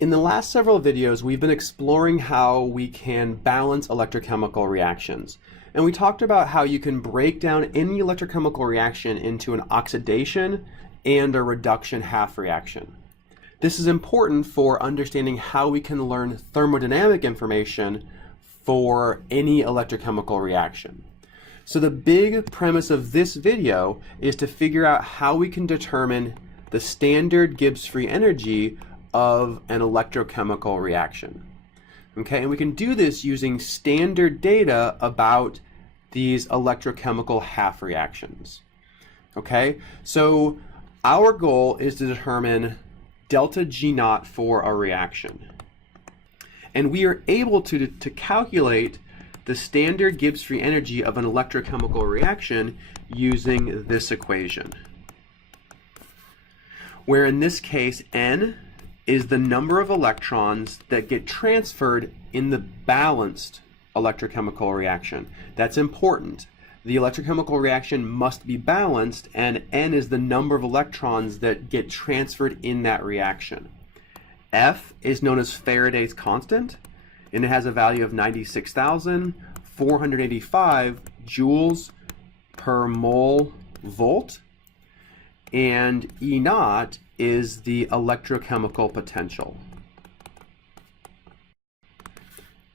In the last several videos, we've been exploring how we can balance electrochemical reactions. And we talked about how you can break down any electrochemical reaction into an oxidation and a reduction half reaction. This is important for understanding how we can learn thermodynamic information for any electrochemical reaction. So the big premise of this video is to figure out how we can determine the standard Gibbs free energy of an electrochemical reaction. Okay, and we can do this using standard data about these electrochemical half reactions. Okay, so our goal is to determine delta G naught for a reaction. And we are able to calculate the standard Gibbs free energy of an electrochemical reaction using this equation, where in this case N is the number of electrons that get transferred in the balanced electrochemical reaction. That's important. The electrochemical reaction must be balanced, and N is the number of electrons that get transferred in that reaction. F is known as Faraday's constant, and it has a value of 96,485 joules per mole volt. And E naught is the electrochemical potential.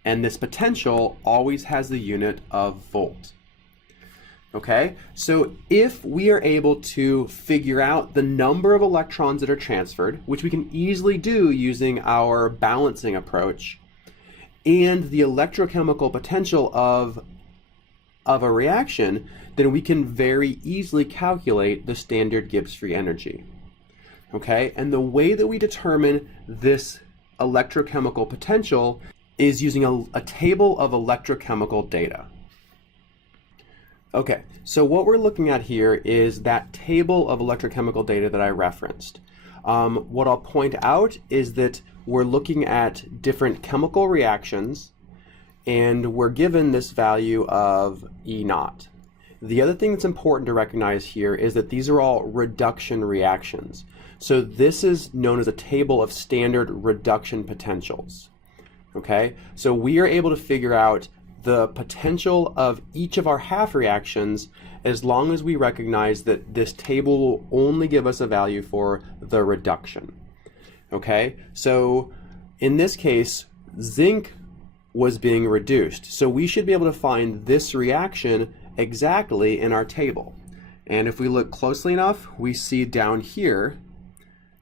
And this potential always has the unit of volt. Okay, so if we are able to figure out the number of electrons that are transferred, which we can easily do using our balancing approach, and the electrochemical potential of a reaction, then we can very easily calculate the standard Gibbs free energy. Okay, and the way that we determine this electrochemical potential is using a table of electrochemical data. Okay, so what we're looking at here is that table of electrochemical data that I referenced. What I'll point out is that we're looking at different chemical reactions, and we're given this value of E naught. The other thing that's important to recognize here is that these are all reduction reactions. So this is known as a table of standard reduction potentials. Okay, so we are able to figure out the potential of each of our half reactions as long as we recognize that this table will only give us a value for the reduction. Okay, so in this case, zinc was being reduced. So we should be able to find this reaction exactly in our table. And if we look closely enough, we see down here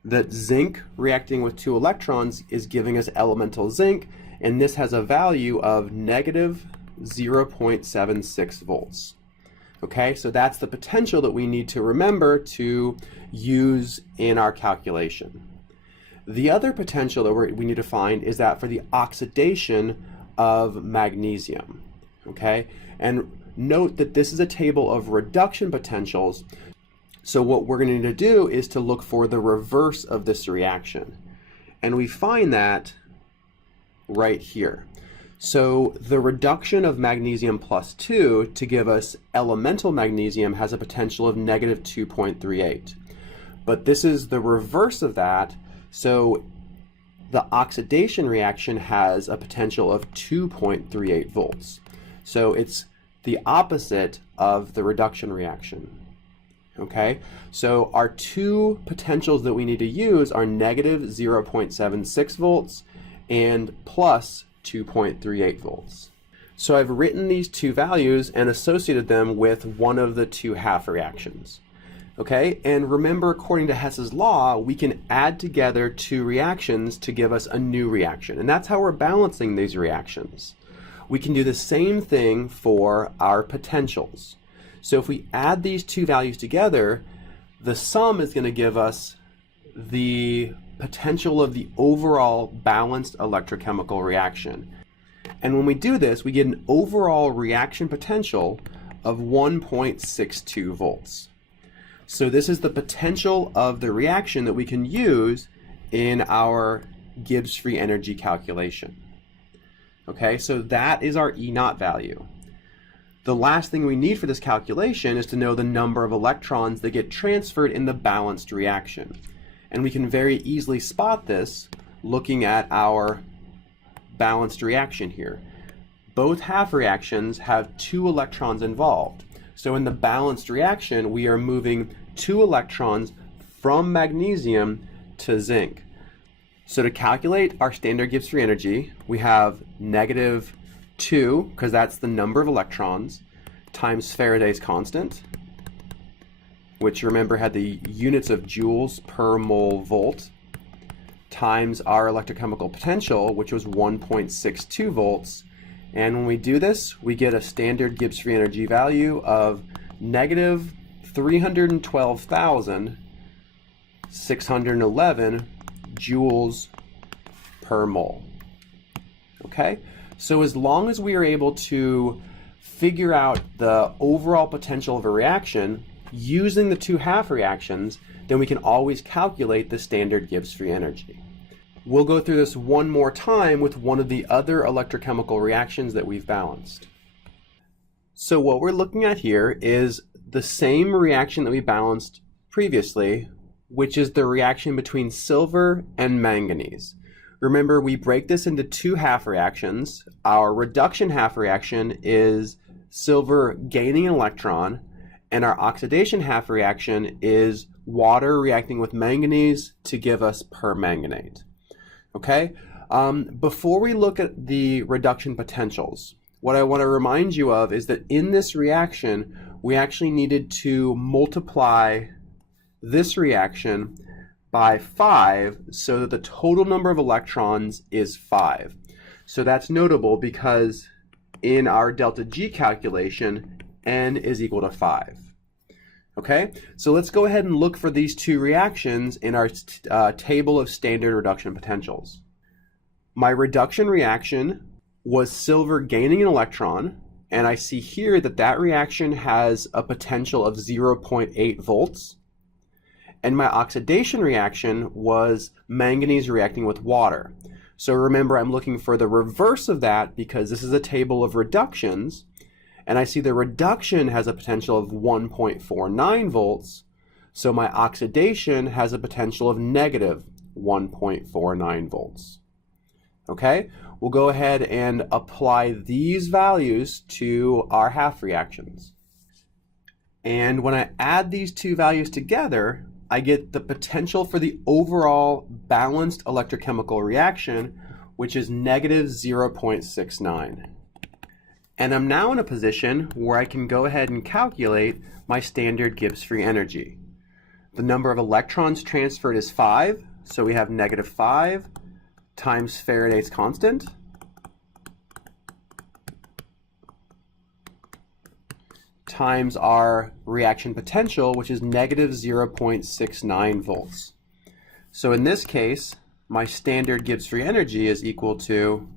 that zinc reacting with 2 electrons is giving us elemental zinc, and this has a value of negative 0.76 volts. Okay, so that's the potential that we need to remember to use in our calculation. The other potential that we need to find is that for the oxidation of magnesium. Okay, and note that this is a table of reduction potentials. So what we're going to need to do is to look for the reverse of this reaction. And we find that right here. So the reduction of magnesium plus 2 to give us elemental magnesium has a potential of negative 2.38. But this is the reverse of that. So the oxidation reaction has a potential of 2.38 volts. So it's the opposite of the reduction reaction. Okay, so our two potentials that we need to use are negative 0.76 volts and plus 2.38 volts. So I've written these two values and associated them with one of the two half reactions. Okay, and remember, according to Hess's law, we can add together two reactions to give us a new reaction, and that's how we're balancing these reactions. We can do the same thing for our potentials. So if we add these two values together, the sum is going to give us the potential of the overall balanced electrochemical reaction. And when we do this, we get an overall reaction potential of 1.62 volts. So this is the potential of the reaction that we can use in our Gibbs free energy calculation. Okay, so that is our E naught value. The last thing we need for this calculation is to know the number of electrons that get transferred in the balanced reaction. And we can very easily spot this looking at our balanced reaction here. Both half reactions have 2 electrons involved. So in the balanced reaction, we are moving 2 electrons from magnesium to zinc. So to calculate our standard Gibbs free energy, we have -2, because that's the number of electrons, times Faraday's constant, which remember had the units of joules per mole volt, times our electrochemical potential, which was 1.62 volts. And when we do this, we get a standard Gibbs free energy value of -312,611 joules per mole. Okay, so as long as we are able to figure out the overall potential of a reaction using the 2 half reactions, then we can always calculate the standard Gibbs free energy. We'll go through this one more time with one of the other electrochemical reactions that we've balanced. So what we're looking at here is the same reaction that we balanced previously, which is the reaction between silver and manganese. Remember, we break this into 2 half reactions. Our reduction half reaction is silver gaining an electron, and our oxidation half reaction is water reacting with manganese to give us permanganate. Okay, before we look at the reduction potentials, what I want to remind you of is that in this reaction, we actually needed to multiply this reaction by 5 so that the total number of electrons is 5. So that's notable because in our delta G calculation, N is equal to 5. Okay, so let's go ahead and look for these 2 reactions in our table of standard reduction potentials. My reduction reaction was silver gaining an electron, and I see here that that reaction has a potential of 0.8 volts. And my oxidation reaction was manganese reacting with water. So remember, I'm looking for the reverse of that because this is a table of reductions, and I see the reduction has a potential of 1.49 volts, so my oxidation has a potential of -1.49 volts. Okay, we'll go ahead and apply these values to our half reactions. And when I add these 2 values together, I get the potential for the overall balanced electrochemical reaction, which is -0.69. And I'm now in a position where I can go ahead and calculate my standard Gibbs free energy. The number of electrons transferred is 5, so we have -5 times Faraday's constant, times our reaction potential, which is -0.69 volts. So in this case, my standard Gibbs free energy is equal to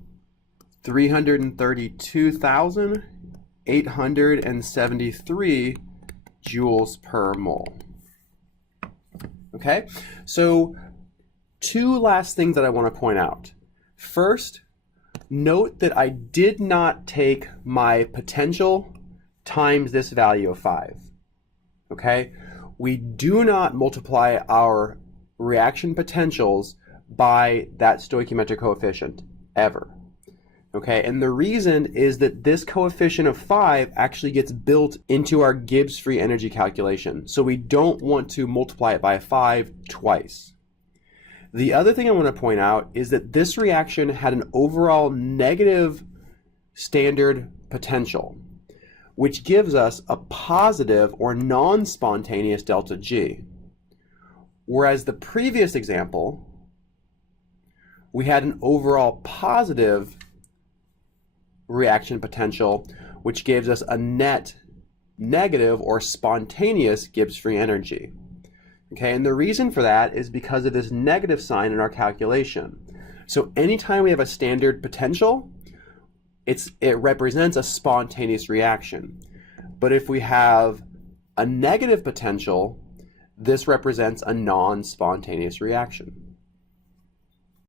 332,873 joules per mole. Okay, so 2 last things that I want to point out. First, note that I did not take my potential times this value of 5. Okay, we do not multiply our reaction potentials by that stoichiometric coefficient ever. Okay, and the reason is that this coefficient of 5 actually gets built into our Gibbs free energy calculation. So we don't want to multiply it by 5 twice. The other thing I want to point out is that this reaction had an overall negative standard potential, which gives us a positive or non-spontaneous delta G. Whereas the previous example, we had an overall positive reaction potential, which gives us a net negative or spontaneous Gibbs free energy. Okay, and the reason for that is because of this negative sign in our calculation. So anytime we have a standard potential, it represents a spontaneous reaction. But if we have a negative potential, this represents a non-spontaneous reaction.